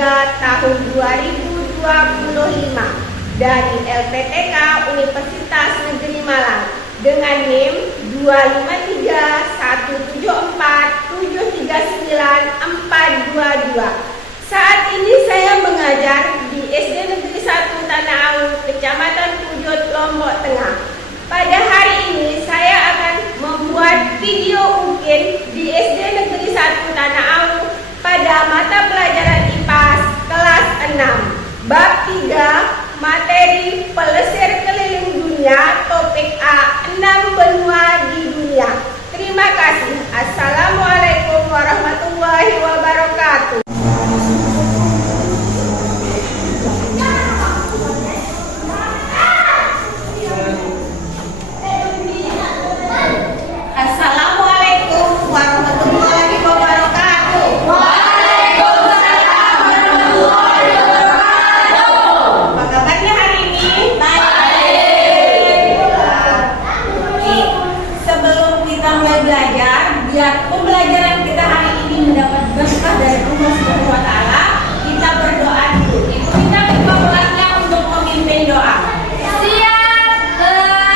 3 tahun 2025 dari LPTK Universitas Negeri Malang dengan NIM 253174739 Saat ini saya mengajar di SD Negeri 1 Tanah Awu, Kecamatan Pujut, Lombok Tengah. Pada hari ini saya akan membuat video ukir di SD Negeri 1 Tanah Awu pada mata pelajaran IPAS kelas 6, bab 3, materi Pelesir Keliling Dunia, topik A, 6 benua di dunia. Terima kasih. Assalamualaikum warahmatullahi wabarakatuh. Biar pembelajaran kita hari ini mendapat berkah dari Allah Subhanahu wa Ta'ala, kita berdoa dulu. Ibu minta kedua belasnya untuk memimpin doa. Siap, berdoa.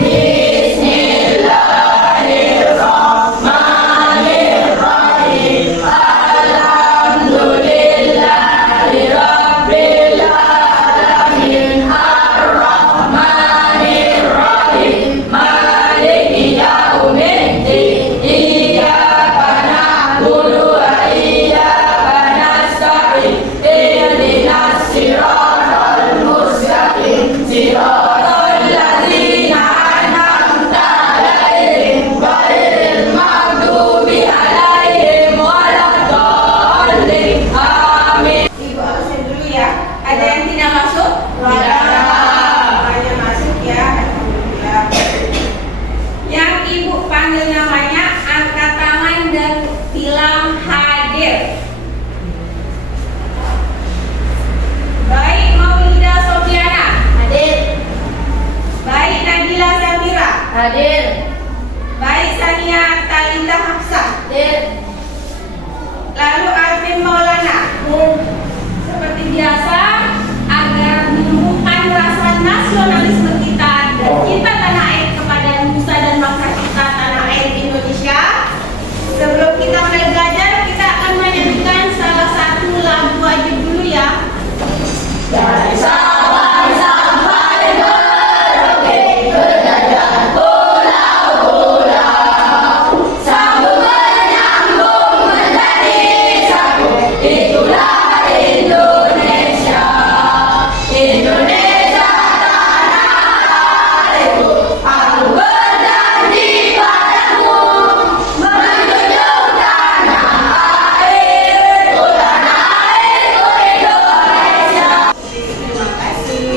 Bismillahirrahmanirrahim. Alhamdulillahirabbil alamin. Ar-Rahmanirrahim. Maliki yaumiddin. Hadir. Baik Sania Talita Hafsah. Hadir. Lalu Alvin Maulana. Hadir. Seperti biasa, agar menumbuhkan rasa nasionalisme kita dan cinta tanah air kepada nusa dan bangsa kita tanah air Indonesia. Sebelum kita mulai belajar, kita akan menyanyikan salah satu lagu wajib dulu ya. Dari Sabang sampai Merauke, berjajar pulau-pulau, sambung menyambung menjadi satu. Itulah Indonesia, Indonesia tanah airku. Aku berjanji padamu, menjunjung tanah airku, Indonesia.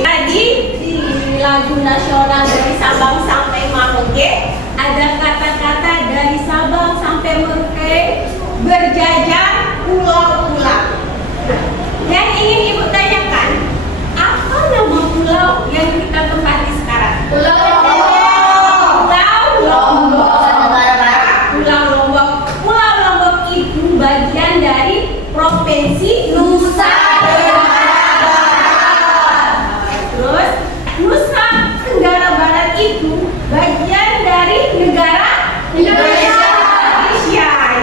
Tadi di lagu nasional dari Sabang sampai Merauke ada kata-kata dari Sabang sampai Merauke, berjajar pulau-pulau. Yang ingin Ibu tanyakan, apa nama pulau yang kita tempati sekarang? Pulau Lombok. Pulau Lombok. Pulau Lombok itu bagian dari Provinsi Nusa Tenggara Barat. Terus Nusa Tenggara Barat itu bagian dari negara Indonesia.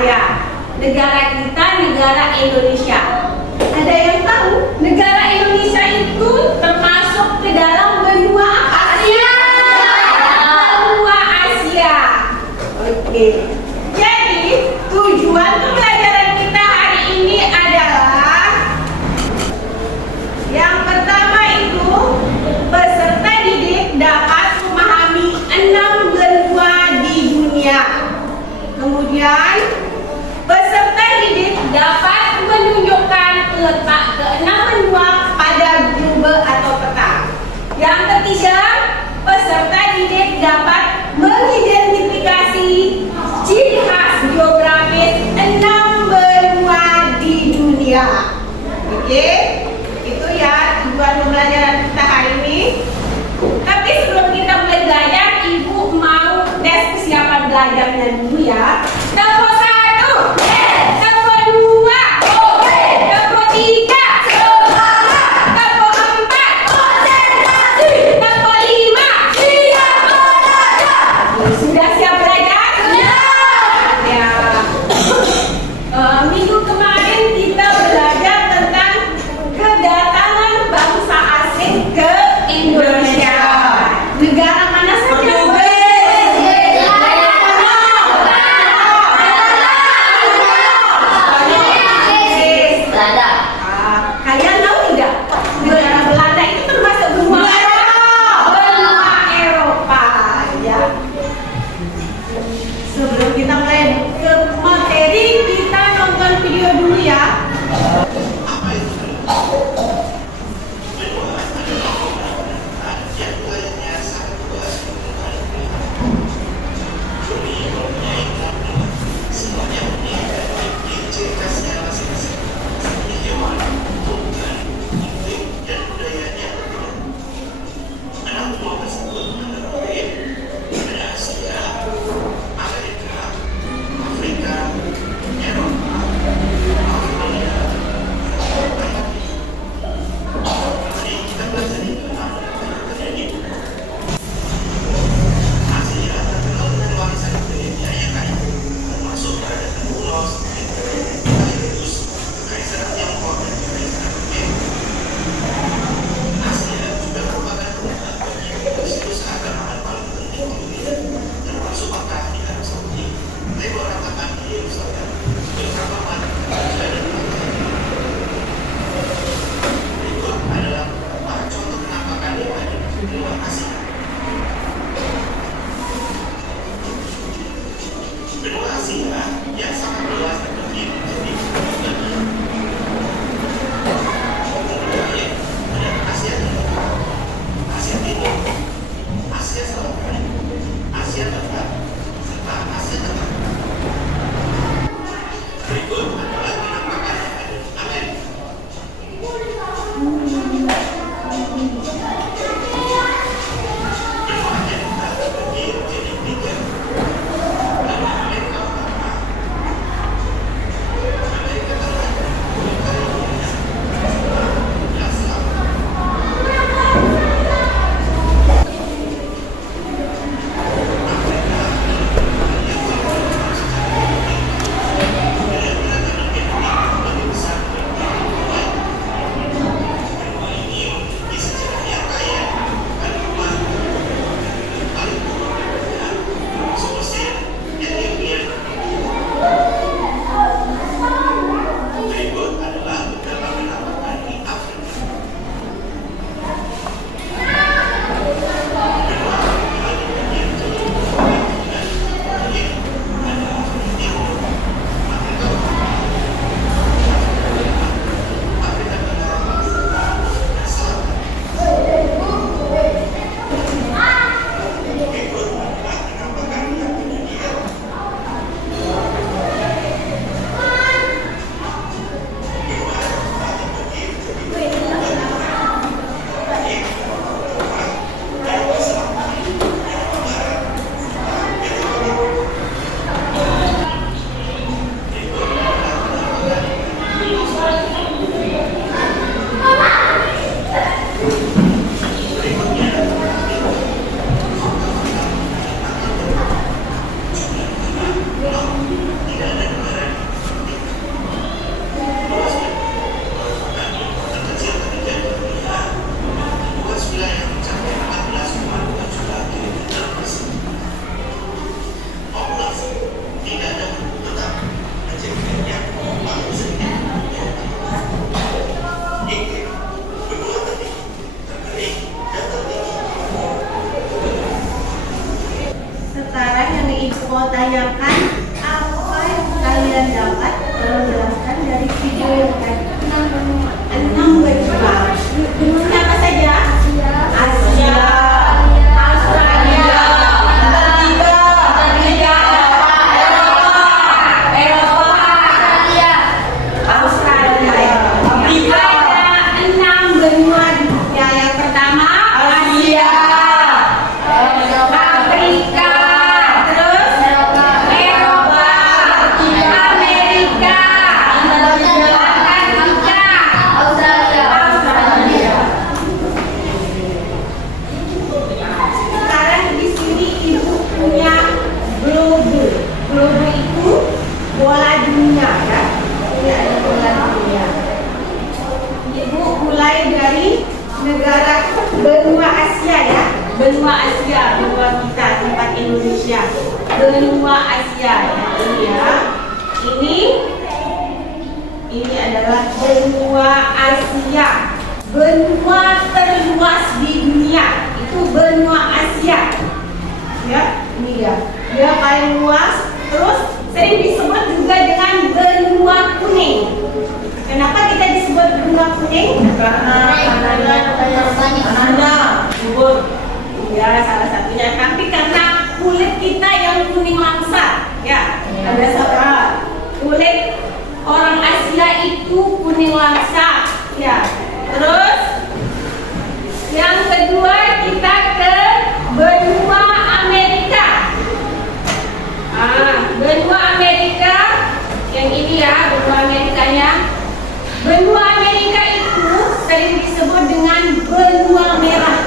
Ya. Negara kita, negara Indonesia. Ada yang tahu negara Indonesia itu termasuk ke dalam benua Asia. Benua Asia. Oke. Jadi tujuan pembelajaran kita hari ini adalah yang pertama itu peserta didik dapat memahami 6 benua di dunia. Kemudian peserta didik dapat menunjukkan letak ke-6 benua pada globe atau peta. Yang ketiga, peserta didik dapat mengidentifikasi ciri khas geografis 6 benua di dunia. Oke, itu ya tujuan pembelajaran kita hari ini. Tapi sebelum kita mulai belajar, Ibu mau tes kesiapan belajarnya dulu ya. Tempo 1, tempo 2, tempo mau tanyakan apa yang kalian dapat jelaskan dari video yang tadi. 6 benua. Benuanya apa saja? Asia, Australia, Antartika, Eropa, Australia. Ada 6 benua dunia. Yang pertama Asia, Afrika, terus Eropa, Amerika, Antartika, Australia. Sekarang di sini ibu punya globe. Globe itu bola dunia, ya. Ini ada bola dunia. Ibu mulai dari negara benua Asia, ya. Benua Asia, benua kita, tempat Indonesia. Benua Asia, ini ya. Ini adalah benua Asia. Benua terluas di dunia itu benua Asia. Ya, ini dia. Dia paling luas, terus sering disebut juga dengan benua kuning. Kenapa kita disebut benua kuning? Karena ananda, subur. Ya, salah satunya. Tapi karena kulit kita yang kuning langsat, ya. Ada saudara. Kulit orang Asia itu kuning langsat, ya. Terus yang kedua kita ke benua Amerika. Benua Amerika yang ini ya, benua Amerikanya. Benua Amerika itu sering disebut dengan benua merah.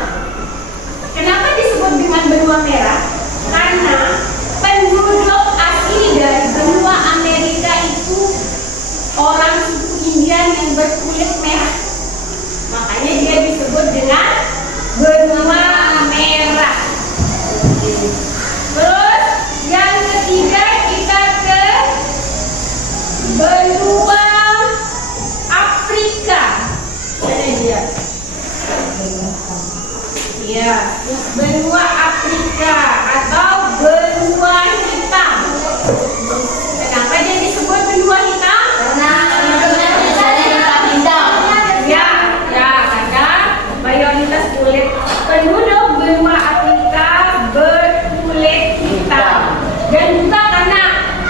Kenapa disebut dengan benua merah? Karena penduduk asli dari benua Amerika itu orang suku Indian yang berkulit merah. Makanya dia disebut dengan benua merah. Terus yang ketiga kita ke benua Afrika atau benua hitam. Kenapa dia disebut benua hitam? Karena mayoritas kulit penduduk benua Afrika berkulit hitam. Dan juga karena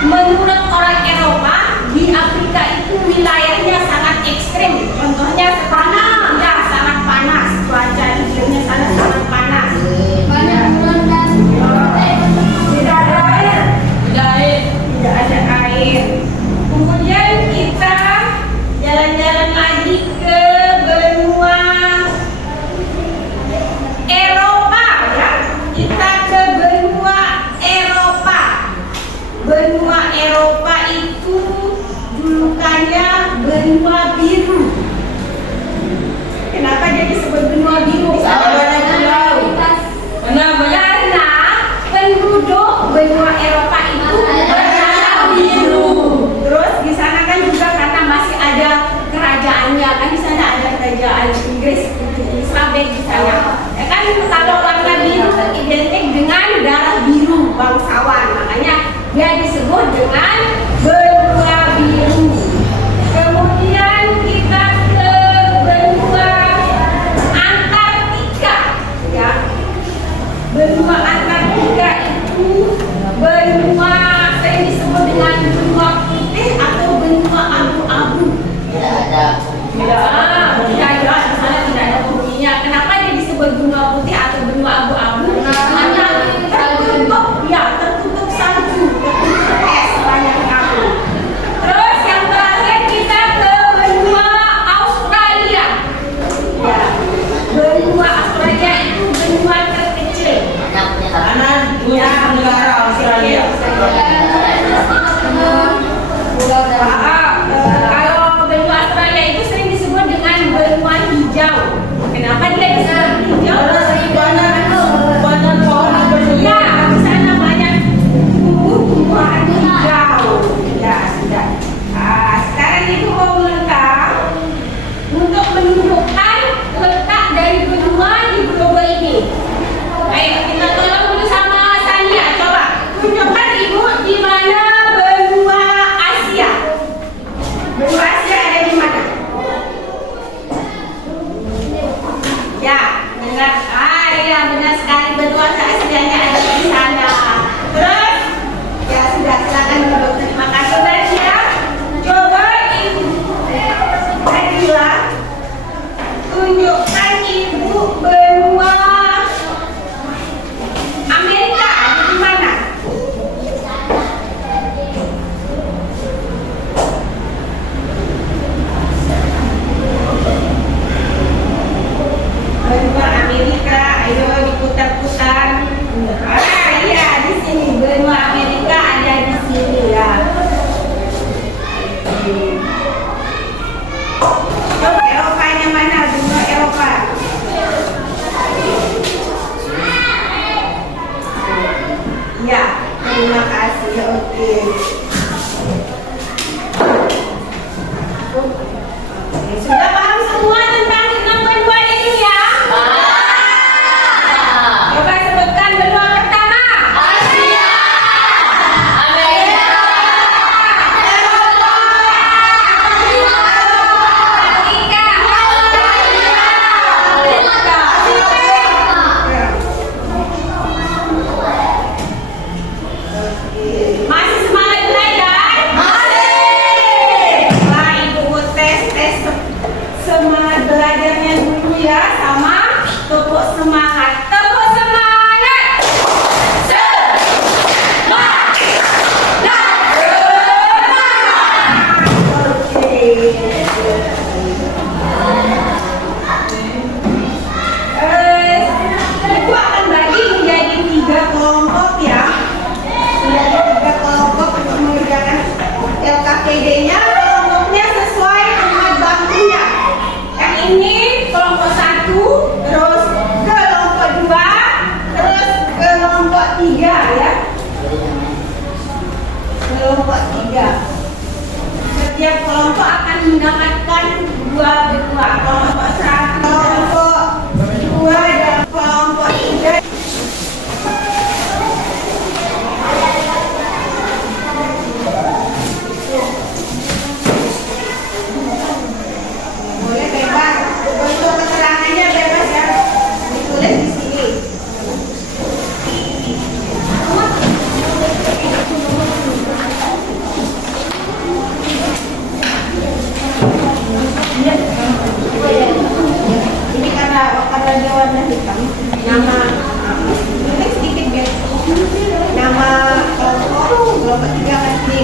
menurut orang Eropa di Afrika itu wilayahnya sangat ekstrim. Contohnya sangat panas, cuaca iklimnya sangat panas. Tidak ada air. Kemudian kita jalan-jalan lagi ke benua Eropa, ya. Kita ke benua Eropa. Benua Eropa itu julukannya benua biru. Kenapa dia disebut benua biru? Karena penduduk benua Eropa itu berwarna biru. Terus di sana kan juga karena masih ada kerajaannya, kan di sana ada kerajaan Inggris, Elizabeth di sana. Ya kan kalau warna biru identik dengan darah biru bangsawan, makanya dia disebut dengan benua biru. Kemudian kita ke benua Antartika, ya. Benua Antartika itu benua sering disebut dengan benua putih atau benua abu-abu. Tidak ada di sana tidak ada putihnya. Kenapa dia disebut benua putih atau benua abu-abu? Karena tertutup salju, tertutup es banyak sekali. Terus yang terakhir kita ke benua Australia. Ya, benua Australia itu benua terkecil. Negara Australia. Kalau benua Australia itu sering disebut dengan benua hijau. Kenapa dia disebut hijau? Banyak pohon Ya, di sana banyak tumbuh-tumbuhan hijau. Ya, sudah. Sekarang itu mau melengkap untuk menunjukkan letak dari benua di globe ini. Baik, kita tolong dulu sama Sania. Coba tunjukkan ibu di mana benua Asia. Benua Asia ada di mana? Ya, benar. Iya, benar sekali. Benua Asia-nya ada di sana. Terus, ya sudah, silakan dulu. Terima kasih banyak ya. Coba ibu Nadila tunjukkan ibu benua Amerika ada di mana? Benua Amerika, ayo diputar-putar. Iya di sini benua Amerika ada di sini ya. Coba Eropanya mana? Benua Eropa. Ya, terima kasih. Oke. Sudah paham semua tentang benua ini ya? Coba sebutkan benua pertama. Asia, Amerika, Eropa, Afrika, masih semangat belajar? Wah, ibu tes semangat belajarnya dulu ya, sama tepuk semangat. Tepuk semangat. Ibu akan bagi menjadi 3 kelompok ya. Menjadi 3 kelompok untuk mengerjakan LKPD-nya. Kelompoknya sesuai dengan bangkunya. Yang ini kelompok 1, terus kelompok 2, terus kelompok 3 ya. Kelompok 3. Setiap kelompok akan mendapatkan 2 benua. Kelompok 1, kelompok 2 dan kelompok 3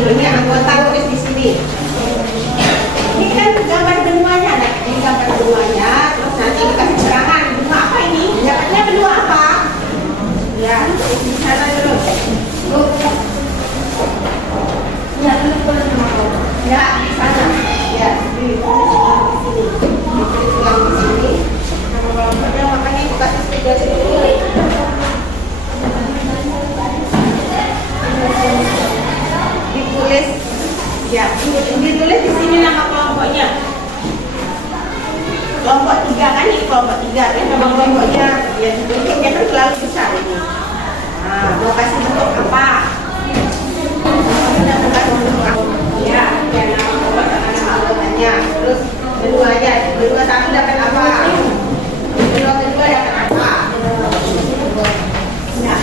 Ini anggota tulis di sini. Ini kan gambar benuanya, nah ini gambar benuanya. Terus nanti dikasih keterangan benua apa ini? Dapatnya benua apa? Ya, di sana dulu. Ya, ya di sana. Ya, di sini. Ditulis ulang di sini. Nama kelompoknya makanya dikasih spidol dulu. Ditulis, ya, ditulis di sini nama kelompoknya. Kelompok 3 kan ini kelompok 3 kan nama kelompoknya. Ya ditulisnya kan selalu besar ini. Nah, mau kasih bentuk apa? Kita bukan bentuk apa? Ya, nama kelompok sama nama anggotanya. Terus kedua aja, kedua satu dapat apa? Kedua dapat apa? Nah.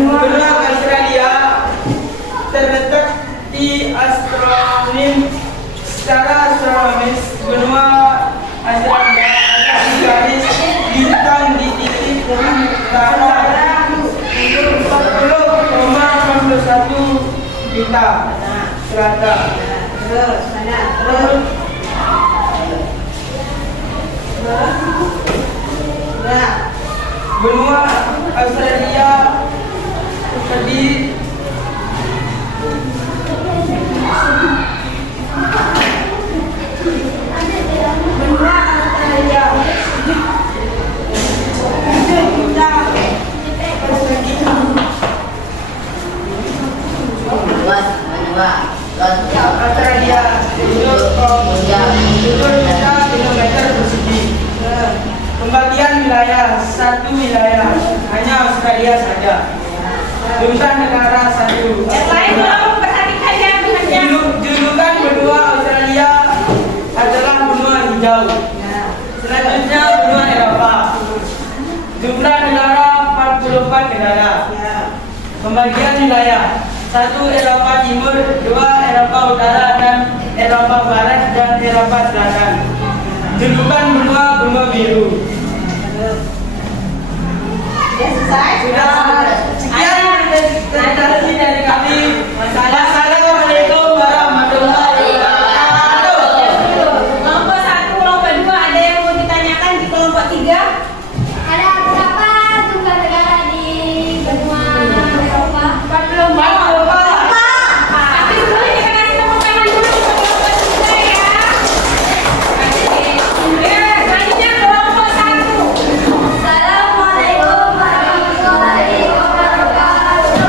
Benua Australia terletak di secara astronomis. Benua Australia ada di garis bintang di titik utara 40,81 bintang selatan. Terus mana? Terus. Nah. Benua Australia terdiri Benua Australia. Australia kilometer persegi. Pembagian wilayah, satu wilayah hanya Australia saja. Jumlah negara satu. Yang lain tolong perhatikan ya benarnya. Julukan benua Australia adalah benua hijau. Selanjutnya benua Eropa. Jumlah negara 44 negara. Pembagian wilayah, satu Eropa Timur, dua Eropa Utara dan Eropa Barat dan Eropa Selatan. Julukan benua biru. Sudah selesai? Sudah. Sekian presentasi dari kami. Wassalamualaikum warahmatullahi wabarakatuh. Kelompok 1, kelompok 2 ada yang mau ditanyakan di kelompok 3? Ada berapa jumlah negara di benua Eropa? 44. Tapi dulu kita kasih tepuk tangan dulu untuk kelompok 3 ya. Selanjutnya kelompok 1. Assalamualaikum warahmatullahi wabarakatuh.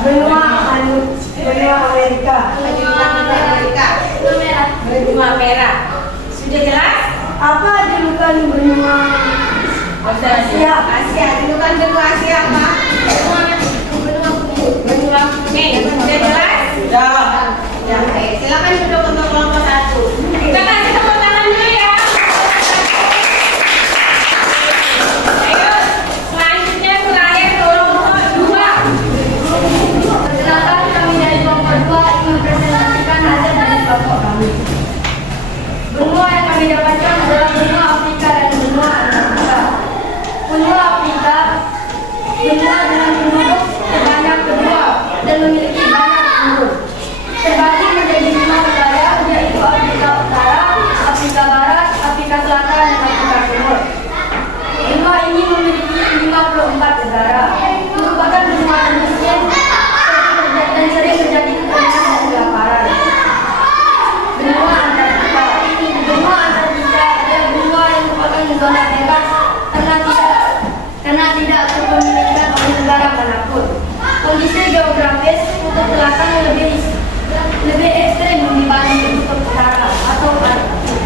Benua Amerika. Benua Amerika. Benua merah. Sudah jelas? Apa julukan benua Asia? Asia. Julukan benua Asia apa? Benua kuning. Sudah jelas? Sudah. Ya, oke. Silakan duduk untuk kelompok 1. Kita kasih tepuk tangan dulu ya. Ayo, selanjutnya terakhir kelompok 2. Perkenalkan, kami dari kelompok 2 ingin presentasikan hasil dari kelompok kami. Benua yang kami dapatkan adalah benua Afrika dan benua Antartika. Benua Afrika, benua dengan penduduk sebanyak kedua dan memiliki banyak penduduk. Terbagi menjadi 5 wilayah, yaitu Afrika Utara, Afrika Barat, Afrika Selatan, dan Afrika Timur. Benua ini memiliki 54 negara, merupakan benua termiskin dan sering terjadi kekeringan dan kelaparan. Benua Antartika. Benua Antartika adalah benua yang merupakan zona bebas karena tidak terpemilikan oleh negara manapun. Kondisi geografis kutub selatan lebih ekstrem dibanding kutub utara atau Arktik.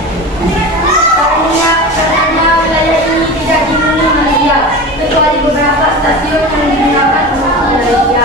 Karena wilayah ini tidak dihuni manusia, kecuali beberapa stasiun yang digunakan untuk manusia.